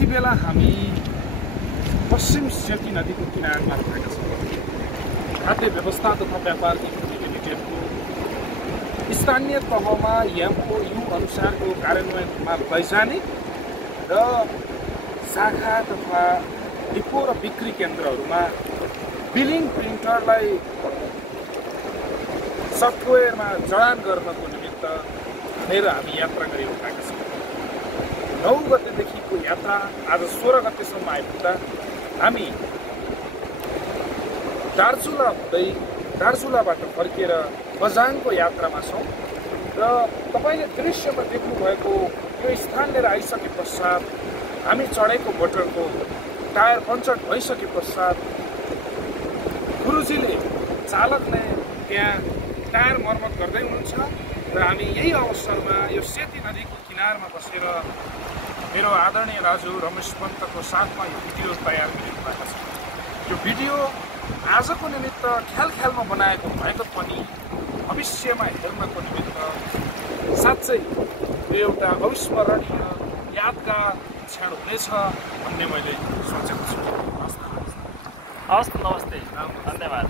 यति बेला हामी पश्चिम सेती नदीको किनारमा रहेका छौँ। खाद्य व्यवस्था तथा व्यापार लिमिटेडको स्थानीय तहमा MOU अनुसारको कार्यान्वयनमा लैजाने र शाखा तथा डिपो र बिक्री केन्द्रहरूमा बिलिङ प्रिन्टरलाई सफ्टवेयरमा जडान गर्नको निमित्त भनेर हामी यात्रा गरिरहेका छौँ। 9 गतेदेखिको यात्रा आज 16 गतेसम्म आइपुग्दा हामी दार्चुलाबाट फर्किएर बझाङको यात्रामा छौँ र तपाईँले दृश्यमा देख्नुभएको यो स्थान लिएर आइसके पश्चात हामी चढेको मोटरको टायर पङ्चर भइसके पश्चात गुरुजीले चालकले त्यहाँ टायर मर्मत गर्दै हुनुहुन्छ र हामी यही अवसरमा यो सेती नदीको किनारमा बसेर मेरो आदरणीय राजु रमेश पन्तको साथमा यो भिडियो तयार गरिएको भएको छ। यो भिडियो आजको निमित्त ख्यालमा बनाएको भएको पनि भविष्यमा हेर्नको निमित्त साँच्चै यो एउटा अविस्मरणीय यादगार क्षण हुनेछ भन्ने मैले सोचेको छु। हस्, नमस्ते, धन्यवाद।